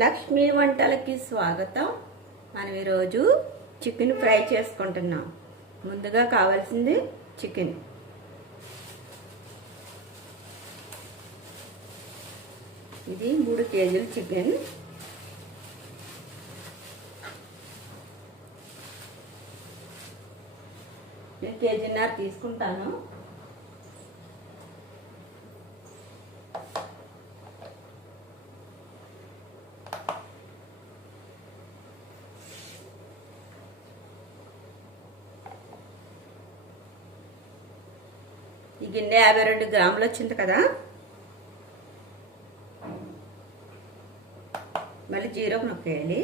లక్ష్మీ వంటలకి స్వాగతం. మనం ఈరోజు చికెన్ ఫ్రై చేసుకుంటున్నాం. ముందుగా కావాల్సింది చికెన్. ఇది మూడు కేజీలు చికెన్. నేను కేజీన్నర తీసుకుంటాను. ఈ గిన్నె యాభై రెండు గ్రాములు వచ్చింది కదా. మళ్ళీ జీరోకి నొక్కేయాలి.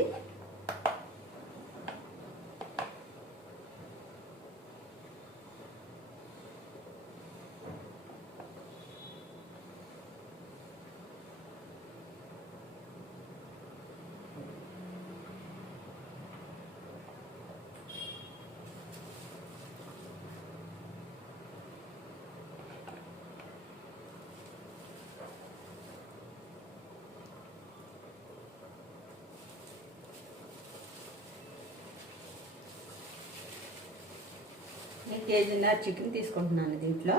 కేజీన్నర చికెన్ తీసుకుంటున్నాను దీంట్లో.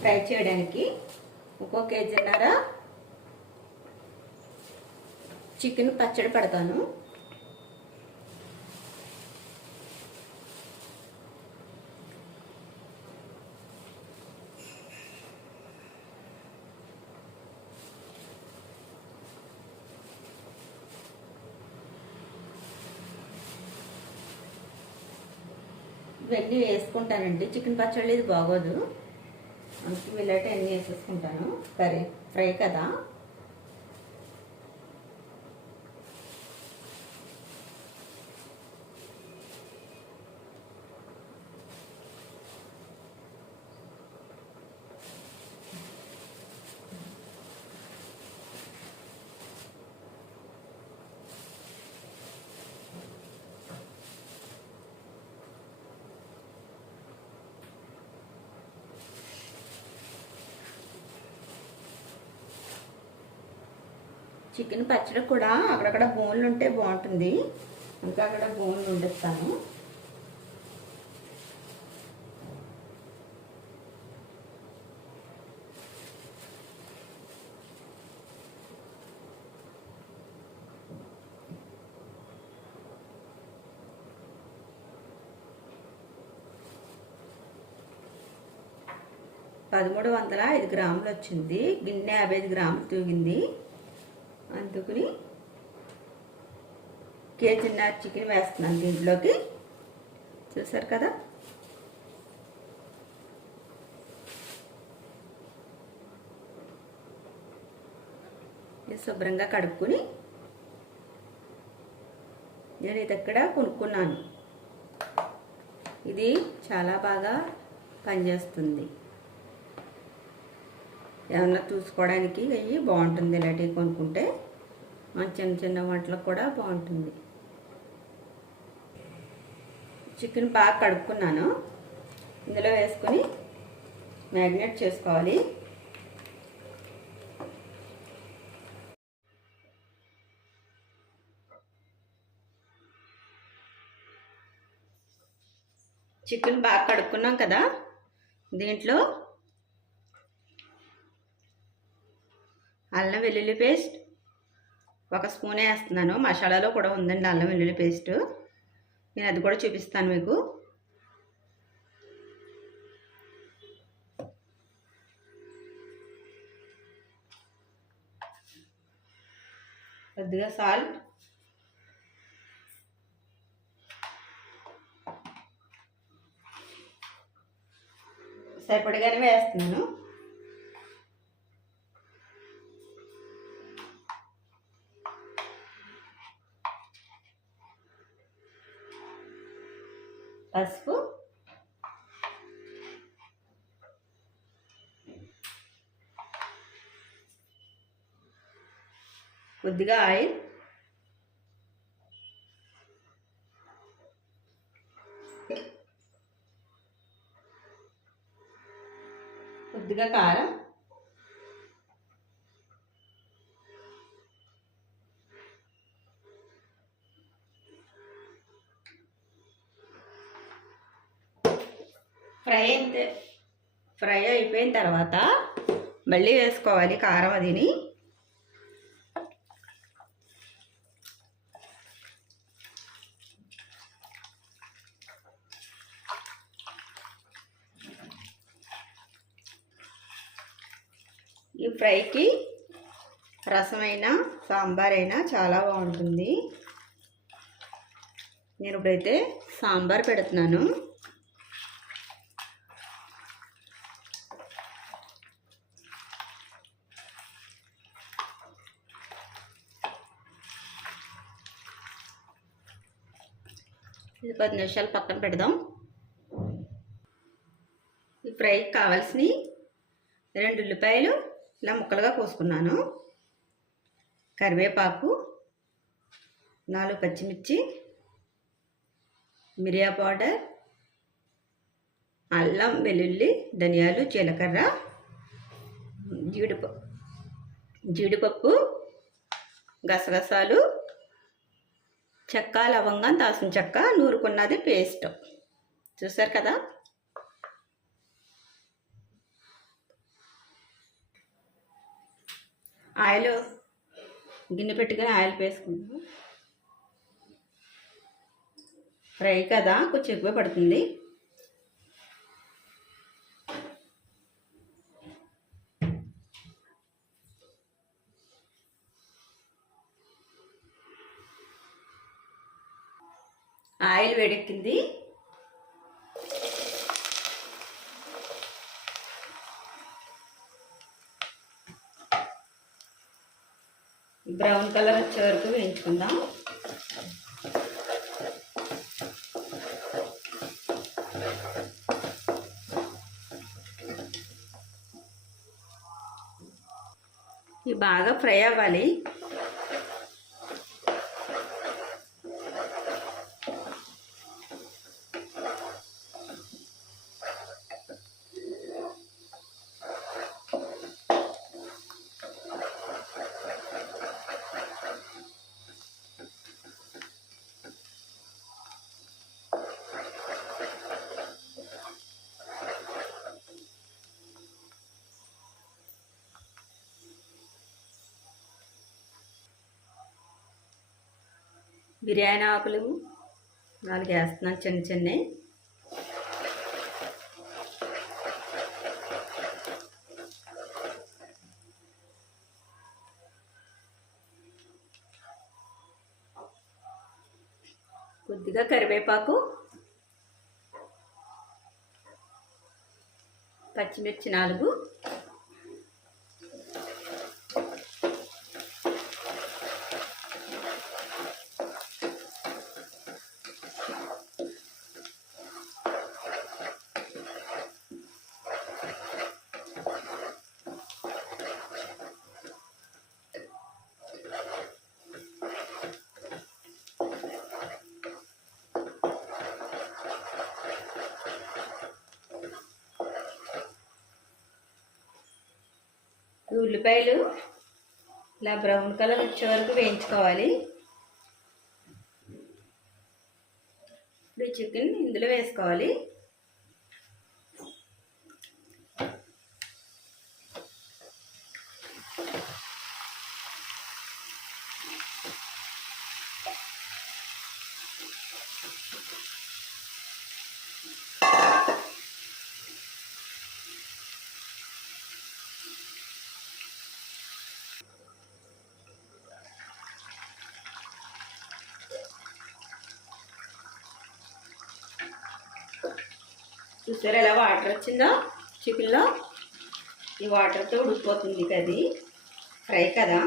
ఫ్రై చేయడానికి ఒక్కో కేజీన్నర చికెన్ పచ్చడి పెడతాను. ఇవన్నీ వేసుకుంటానండి. చికెన్ పచ్చడి ఇది బాగోదు. అందుకే మిల్లట్ అన్నీ వేసేసుకుంటాను. కర్రీ ఫ్రై కదా. చికెన్ పచ్చడి కూడా అక్కడక్కడ బోన్లు ఉంటే బాగుంటుంది. ఇంకా అక్కడ బోన్లు వండిస్తాను పదమూడు వందల ఐదు గ్రాములు వచ్చింది గిన్నె యాభై ఐదు గ్రాములు తూగింది. అందుకుని కేజీన్నర చికెన్ వేస్తున్నాను దీంట్లోకి. చూసారు కదా? శుభ్రంగా కడుక్కుని నేను ఇది ఇక్కడ కొనుక్కున్నాను? ఇది చాలా బాగా పనిచేస్తుంది. ఏమన్నా చూసుకోవడానికి అవి బాగుంటుంది. ఇలాంటివి కొనుక్కుంటే మన చిన్న చిన్న వంటలకు కూడా బాగుంటుంది. చికెన్ బాగా కడుక్కున్నాను. ఇందులో వేసుకొని మ్యాగ్నేట్ చేసుకోవాలి. చికెన్ బాగా కడుక్కున్నాం కదా. దీంట్లో అల్లం వెల్లుల్లి పేస్ట్ ఒక స్పూన్ వేస్తున్నాను. మసాలాలో కూడా ఉందండి అల్లం వెల్లుల్లి పేస్ట్. నేను అది కూడా చూపిస్తాను మీకు. కొద్దిగా సాల్ట్. సరిపడిగానే వేస్తున్నాను. పసుపు కొద్దిగా ఆయిల్ కొద్దిగా కారం ఫ్రై అయితే ఫ్రై అయిపోయిన తర్వాత మళ్ళీ వేసుకోవాలి కారం అదిని. ఈ ఫ్రైకి రసమైన సాంబార్ అయినా చాలా బాగుంటుంది. నేను ఇప్పుడైతే సాంబార్ పెడుతున్నాను. ఇది పది నిమిషాలు పక్కన పెడదాం. ఈ ఫ్రైకి కావాల్సినవి రెండు ఉల్లిపాయలు ఇలా ముక్కలుగా కోసుకున్నాను. కరివేపాకు నాలుగు పచ్చిమిర్చి మిరియా పౌడర్ అల్లం వెల్లుల్లి ధనియాలు జీలకర్ర జీడిపప్పు జీడిపప్పు గసగసాలు చెక్క లవంగం దాసిన చెక్క నూరుకున్నది పేస్ట్. చూసారు కదా? ఆయిల్ గిన్నె పెట్టుకొని ఆయిల్ వేసుకుంటాం ఫ్రై కదా? కొంచెం ఎక్కువ పడుతుంది. ఆయిల్ వేడెక్కింది బ్రౌన్ కలర్ వచ్చే వరకు వేయించుకుందాం. ఇవి బాగా ఫ్రై అవ్వాలి. బిర్యానీ ఆకులు నాలుగు వేస్తున్నాను చిన్న చిన్నవి. కొద్దిగా కరివేపాకు పచ్చిమిర్చి నాలుగు. ఉల్లిపాయలు ఇలా బ్రౌన్ కలర్ వచ్చే వరకు వేయించుకోవాలి. ఇప్పుడు చికెన్ ఇందులో వేసుకోవాలి. చూసారా ఎలా వాటర్ వచ్చిందో? చికెన్లో ఈ వాటర్తో ఉడికిపోతుంది అది ఫ్రై కదా?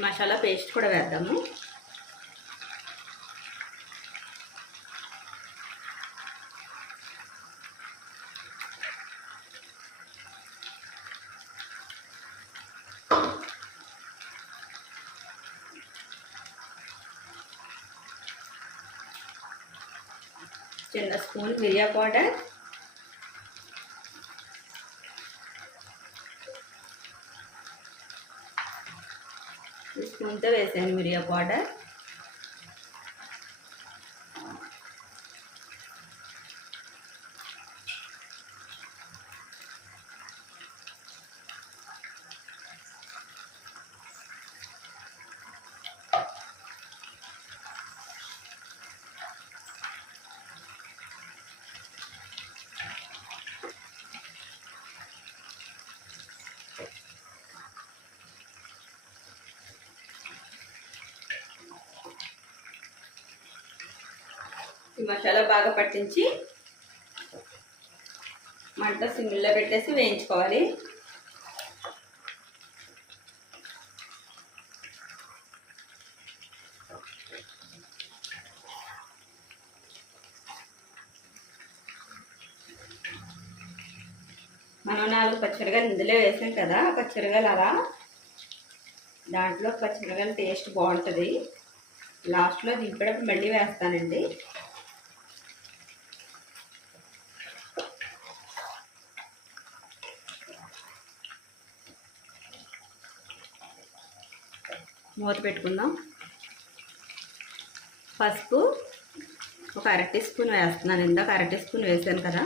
మసాలా పేస్ట్ కూడా వేద్దాము. చిన్న స్పూన్ మిరియా పౌడర్. స్పూన్తో వేసాను మిరియా పౌడర్. ఈ మసాలా బాగా పట్టించి మంట సిమ్లో పెట్టేసి వేయించుకోవాలి. మనం నాలుగు పచ్చిమిరకాయలు ఇందులో వేసాం కదా ఆ పచ్చిమిరకాయలు అలా దాంట్లో పచ్చిమిరకాయలు టేస్ట్ బాగుంటుంది. లాస్ట్లో దింపేటప్పుడు మళ్ళీ వేస్తానండి. మూత పెట్టుకుందాం. పసుపు ఒక అర టీ స్పూన్ వేస్తున్నాను. ఇందాక అర టీ స్పూన్ వేసాను కదా.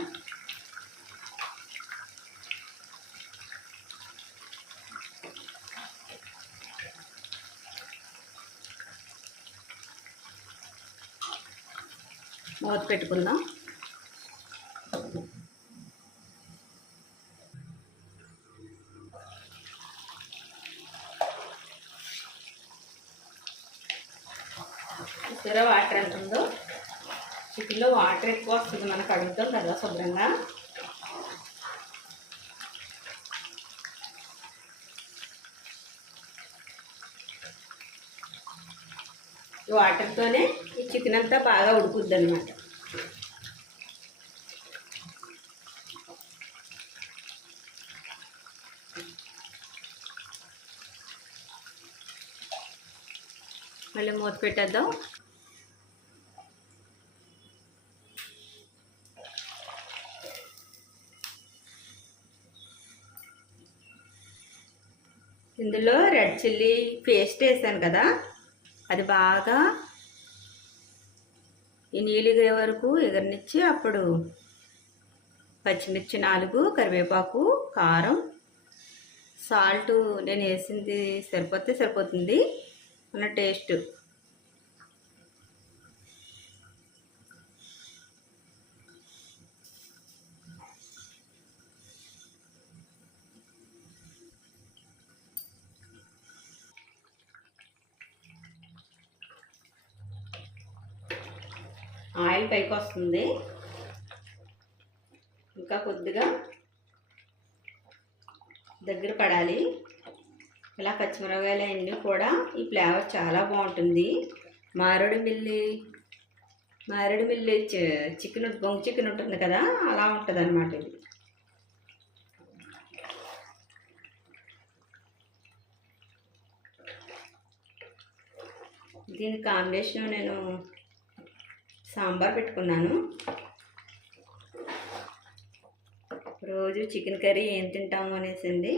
మూత పెట్టుకుందాం చూసారా వాటర్ ఎంత ఉందో చికెన్లో వాటర్ ఎక్కువ వస్తుంది మనకు అడుగుతాం కదా శుభ్రంగా? వాటర్తోనే ఈ చికెన్ అంతా బాగా ఉడుకుద్ది అనమాట మళ్ళీ మూత పెట్టేద్దాం. ఇందులో రెడ్ చిల్లీ పేస్ట్ వేసాను కదా అది బాగా ఈ నీళ్ళుగే వరకు ఎగరనిచ్చి అప్పుడు పచ్చిమిర్చి నాలుగు కరివేపాకు కారం సాల్ట్. నేను వేసింది సరిపోతే సరిపోతుంది. మన టేస్ట్ ఆయిల్ పైకి వస్తుంది. ఇంకా కొద్దిగా దగ్గర పడాలి. ఇలా పచ్చిమిరపకాయలు అన్నీ కూడా ఈ ఫ్లేవర్ చాలా బాగుంటుంది. మారేడు మిల్లి మారేడు మిల్లి చికెన్ బొంగు చికెన్ ఉంటుంది కదా అలా ఉంటుంది అనమాట ఇది. దీని కాంబినేషన్ నేను సాంబార్ పెట్టుకున్నాను. రోజు చికెన్ కర్రీ ఏం తింటాము అనేసింది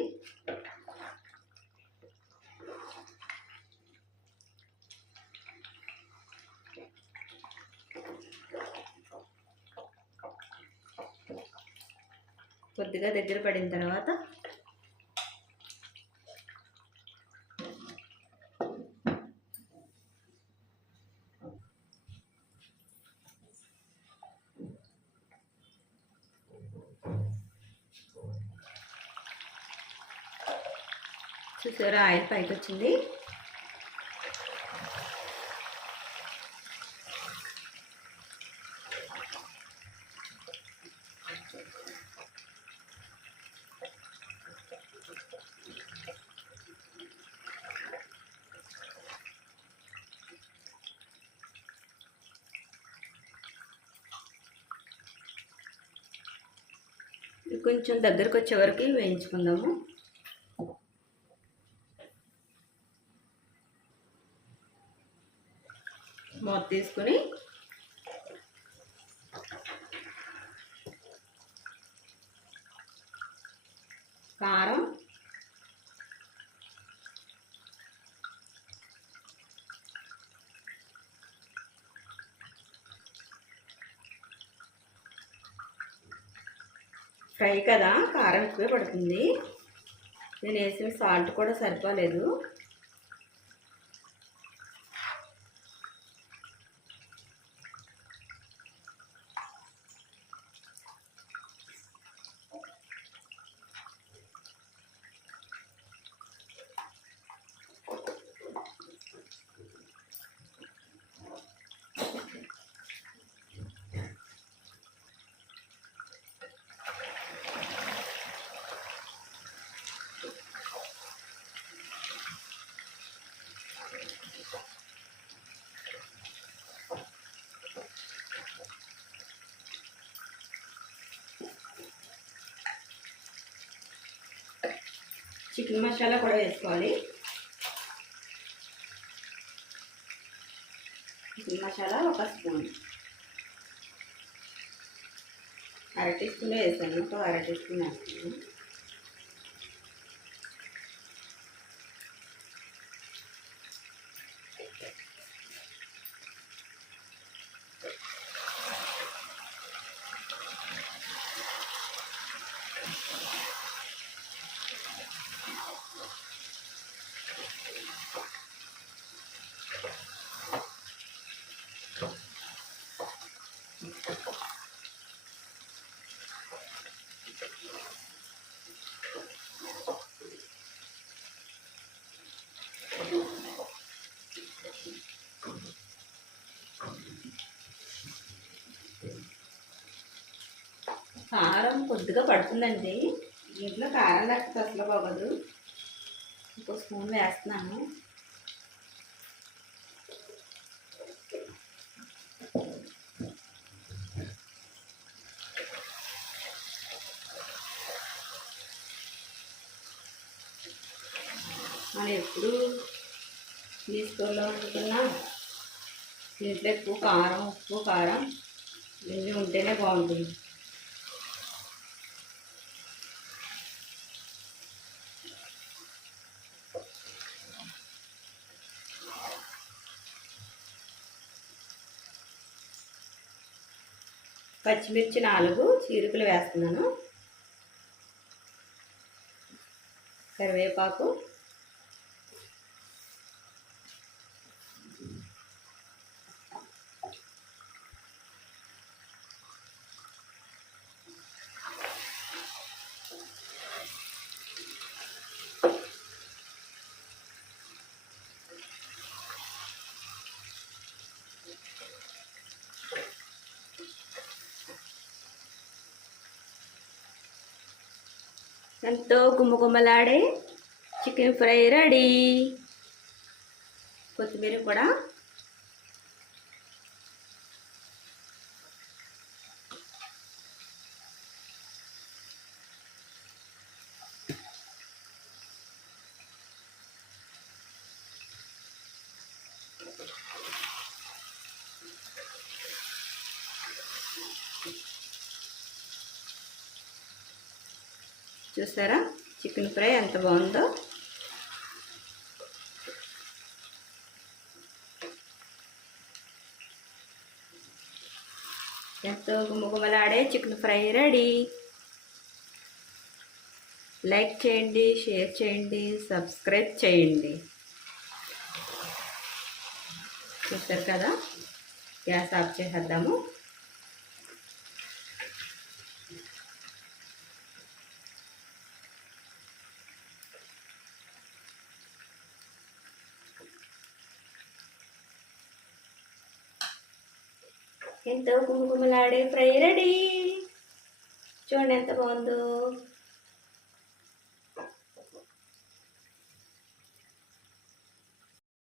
కొద్దిగా దగ్గర పడిన తర్వాత చూసారా? ఆయిల్ పైకి వచ్చింది కొంచెం దగ్గరకు వచ్చే వరకు వేయించుకుందాము. మూత తీసుకుని కారం ఫ్రై కదా కారం ఎక్కువే పడుతుంది. నేను వేసిన సాల్ట్ కూడా సరిపోలేదు. చికెన్ మసాలా కూడా వేసుకోవాలి. చికెన్ మసాలా ఒక స్పూన్. అర టీ స్పూన్ వేసాను. ఒక అర టీ స్పూన్ వేస్తాను కారం కొద్దిగా పడుతుందండి. ఇంట్లో కారం లేకపోతే అసలు బాగోదు. ఇంకో స్పూన్ వేస్తున్నాను. మనం ఎప్పుడు తీసుకోలో ఉంటున్నా ఇంట్లో ఎక్కువ కారం ఉప్పు కారం ఇవి ఉంటేనే బాగుంటుంది. పచ్చిమిర్చి నాలుగు చీరుకులు వేస్తున్నాను. కరివేపాకు ఎంతో గుమ్మగుమ్మలాడే చికెన్ ఫ్రై రెడీ కొత్తిమీర కూడా చూసారా? చికెన్ ఫ్రై ఎంత బాగుందో. ఎంతో గుమగుమలాడే చికెన్ ఫ్రై రెడీ. లైక్ చేయండి షేర్ చేయండి సబ్స్క్రైబ్ చేయండి. చూస్తారు కదా? గ్యాస్ ఆఫ్ చేసేద్దాము. ఎంతో కుంకుమలాడే ఫ్రై రెడీ. చూడండి ఎంత బాగుందో.